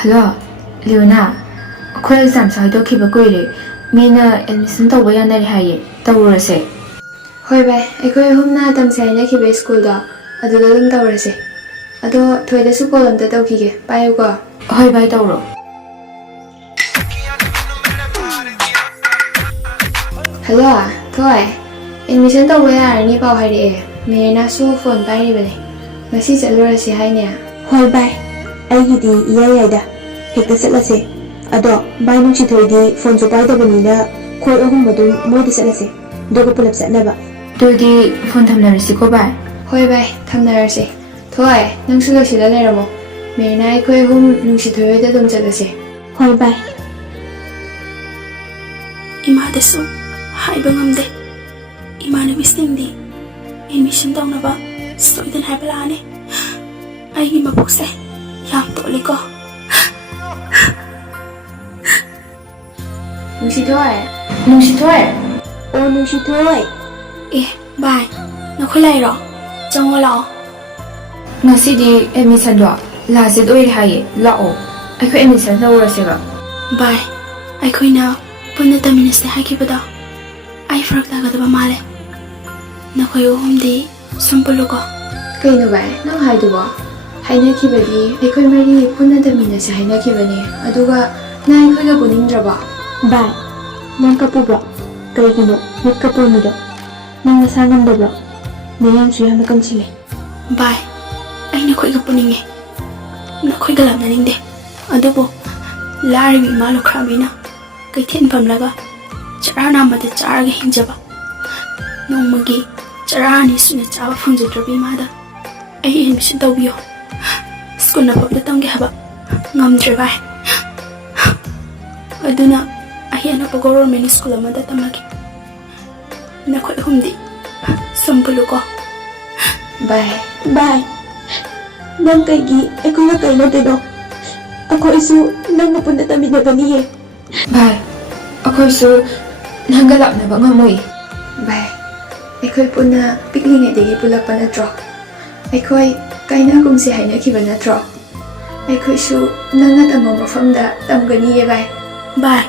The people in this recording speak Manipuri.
Hello, Leona. ꯑꯩꯈꯣꯏ ꯑꯦꯛꯖꯥꯝꯁꯨ ꯍꯥꯏꯗꯣꯛꯈꯤꯕ ꯀꯨꯏꯔꯦ. ꯃꯤꯅ ꯑꯦꯗꯃꯤꯁꯟ ꯇꯧꯕ ꯌꯥꯅꯔꯦ ꯍꯥꯏꯌꯦ. ꯇꯧꯔꯨꯔꯁꯦ. ꯍꯣꯏ ꯚꯥꯏ, ꯑꯩꯈꯣꯏ ꯑꯍꯨꯝꯅ ꯇꯝꯁꯦ ꯍꯥꯏꯅꯈꯤꯕ ꯁ꯭ꯀꯨꯜꯗꯣ ꯑꯗꯨꯗ ꯑꯗꯨꯝ ꯇꯧꯔꯁꯦ. ꯑꯗꯣ ꯊꯣꯏꯗꯁꯨ ꯀꯣꯜ ꯑꯝꯇ ꯇꯧꯈꯤꯒꯦ. ꯄꯥꯏꯌꯨꯀꯣ. ꯍꯣꯏ ꯚꯥꯏ, ꯇꯧꯔꯣ. ꯍꯜꯂꯣ ꯊꯣꯏ, ꯑꯦꯗꯃꯤꯁꯟ ꯇꯧꯕ ꯌꯥꯔꯅꯤ ꯄꯥꯎ ꯍꯥꯏꯔꯛꯑꯦ. ꯃꯦꯔꯤꯅꯥꯁꯨ ꯐꯣꯟ ꯄꯥꯏꯔꯤꯕꯅꯦ. ꯉꯁꯤ ꯆꯠꯂꯨꯔꯁꯤ ꯍꯥꯏꯅꯦ. ꯍꯣꯏ ꯚꯥꯏ, ꯑꯩꯒꯤꯗꯤ ꯏꯌꯥ ꯌꯥꯏꯗ. ꯍꯦꯛꯇ ꯆꯠꯂꯁꯦ. ꯑꯗꯣ ꯚꯥꯏ ꯅꯨꯡꯁꯤꯊꯣꯏꯗꯤ ꯐꯣꯟꯁꯨ ꯄꯥꯏꯗꯕꯅꯤꯅ ꯑꯩꯈꯣꯏ ꯑꯍꯨꯝ ꯑꯗꯨꯝ ꯃꯣꯏꯗ ꯆꯠꯂꯁꯦ. ꯑꯗꯨꯒ ꯄꯨꯂꯞ ꯆꯠꯅꯕ. ꯑꯗꯨꯗꯤ ꯐꯣꯟ ꯊꯝꯅꯔꯁꯤꯀꯣ ꯚꯥꯏ. ꯍꯣꯏ ꯚꯥꯏ, ꯊꯝꯅꯔꯁꯤ. ꯊꯣꯏ, ꯅꯪꯁꯨ ꯂꯣꯏꯁꯤꯜꯂ ꯂꯩꯔꯝꯃꯣ. ꯃꯦꯔꯤꯅꯥ ꯑꯩꯈꯣꯏ ꯑꯍꯨꯝ ꯅꯨꯡꯁꯤꯊꯣꯏ ꯍꯣꯏꯗ ꯑꯗꯨꯝ ꯆꯠꯂꯁꯦ. ꯍꯣꯏ ꯚꯥꯏ. ꯏꯃꯥꯗꯁꯨ ꯍꯥꯏꯕ ꯉꯝꯗꯦ. ꯏꯃꯥꯟꯅꯕꯤꯁꯤꯡꯗꯤ ꯑꯦꯗꯃꯤꯁꯟ ꯇꯧꯅꯕ ꯁꯣꯏꯗꯅ ꯍꯥꯏꯕ ꯂꯥꯛꯑꯅꯤ. ꯑꯩꯒꯤ ꯃꯕꯨꯛꯁꯦ ꯌꯥꯝ ꯇꯣꯜꯂꯤꯀꯣ. ꯅꯨꯡꯁꯤꯊꯣꯏ. ꯅꯨꯡꯁꯤꯊꯣꯏ. ꯑꯣ ꯅꯨꯡꯁꯤꯊꯣꯏ. ꯑꯦ ꯚꯥꯏ, ꯅꯈꯣꯏ ꯂꯩꯔꯣ? ꯆꯪꯉꯣ ꯂꯥꯛꯑꯣ. ꯉꯁꯤꯗꯤ ꯑꯦꯗꯃꯤꯁꯟꯗꯣ ꯂꯥꯁ ꯗꯦꯠ ꯑꯣꯏꯔꯦ ꯍꯥꯏꯌꯦ. ꯂꯥꯛꯑꯣ. ꯑꯩꯈꯣꯏ ꯑꯦꯗꯃꯤꯁꯟ ꯇꯧꯔꯁꯦꯕ. ꯚꯥꯏ, ꯑꯩꯈꯣꯏꯅ ꯄꯨꯟꯅ ꯇꯝꯃꯤꯟꯅꯁꯦ ꯍꯥꯏꯈꯤꯕꯗꯣ ꯑꯩ ꯐꯔꯛ ꯇꯥꯒꯗꯕ ꯃꯥꯜꯂꯦ. ꯅꯈꯣꯏ ꯑꯍꯨꯝꯗꯤ ꯁꯨꯝ ꯄꯨꯜꯂꯨꯀꯣ. ꯀꯩꯅꯣ ꯚꯥꯏ, ꯅꯪ ꯍꯥꯏꯗꯨꯕꯣ? ꯍꯥꯏꯅꯈꯤꯕꯗꯤ ꯑꯩꯈꯣꯏ ꯃꯔꯤ ꯄꯨꯟꯅ ꯇꯝꯃꯤꯟꯅꯁꯦ ꯍꯥꯏꯅꯈꯤꯕꯅꯦ. ꯑꯗꯨꯒ ꯅꯪ ꯑꯩꯈꯣꯏꯒ ꯄꯨꯅꯤꯡꯗ꯭ꯔꯕꯣ? ꯚꯥꯏ, ꯅꯪ ꯀꯞꯄꯨꯕ꯭ꯔꯣ? ꯀꯩꯒꯤꯅꯣ ꯃꯤꯠ ꯀꯞꯄꯨꯔꯃꯤꯗꯣ? ꯅꯪ ꯅꯁꯥ ꯉꯝꯗꯕ꯭ꯔꯣ? ꯅꯌꯥꯡꯁꯨ ꯌꯥꯝꯅ ꯀꯪꯁꯤꯜꯂꯦ. ꯚꯥꯏ, ꯑꯩ ꯅꯈꯣꯏꯒ ꯄꯨꯅꯤꯡꯉꯦ. ꯅꯈꯣꯏꯒ ꯂꯥꯞꯅꯅꯤꯡꯗꯦ. ꯑꯗꯨꯕꯨ ꯂꯥꯏꯔꯕꯤ ꯏꯃꯥ ꯂꯨꯈ꯭ꯔꯥꯕꯤꯅ ꯀꯩꯊꯦꯜ ꯐꯝꯂꯒ ꯆꯔꯥ ꯅꯥꯝꯕꯗ ꯆꯥꯔꯒ ꯍꯤꯡꯖꯕ ꯅꯣꯡꯃꯒꯤ ꯆꯔꯥ ꯑꯅꯤ ꯁꯨꯅ ꯆꯥꯕ ꯐꯪꯖꯗ꯭ꯔꯕ ꯏꯃꯥꯗ ꯑꯩ ꯑꯦꯗꯃꯤꯁꯟ ꯇꯧꯕꯤꯌꯣ. ꯁ꯭ꯀꯨꯜ ꯑꯐꯕꯗ ꯇꯝꯒꯦ ꯍꯥꯏꯕ ꯉꯝꯗ꯭ꯔꯦ ꯚꯥꯏ. ꯑꯗꯨꯅ ꯑꯩ ꯑꯅꯛꯄ ꯒꯣꯚꯔꯟꯃꯦꯟꯠ ꯁ꯭ꯀꯨꯜ ꯑꯃꯗ ꯇꯝꯂꯒꯦ. ꯅꯈꯣꯏ ꯑꯍꯨꯝꯗꯤ ꯁꯨꯝ ꯄꯨꯜꯂꯨꯀꯣ. ꯚꯥꯏ. ꯚꯥꯏ, ꯅꯪ ꯀꯩꯒꯤ ꯑꯩꯈꯣꯏꯒ ꯀꯩꯅꯣꯗꯣꯏꯅꯣ? ꯑꯩꯈꯣꯏꯁꯨ ꯅꯪꯒ ꯄꯨꯟꯅ ꯇꯝꯃꯤꯟꯅꯕꯅꯤꯌꯦ. ꯚꯥꯏ, ꯑꯩꯈꯣꯏꯁꯨ ꯅꯪꯒ ꯂꯥꯞꯅꯕ ꯉꯝꯃꯣꯏ. ꯚꯥꯏ, ꯑꯩꯈꯣꯏ ꯄꯨꯟꯅ ꯄꯤꯛꯂꯤꯉꯩꯗꯒꯤ ꯄꯨꯜꯂꯛꯄ ꯅꯠꯇ꯭ꯔꯣ? ꯑꯩꯈꯣꯏ ꯀꯥꯏꯅꯒꯨꯝꯁꯤ ꯍꯥꯏꯅꯈꯤꯕ ꯅꯠꯇ꯭ꯔꯣ? ꯑꯩꯈꯣꯏꯁꯨ ꯅꯪꯅ ꯇꯝꯕ ꯃꯐꯝꯗ ꯇꯝꯒꯅꯤꯌꯦ ꯚꯥꯏ. ꯚꯥꯏ,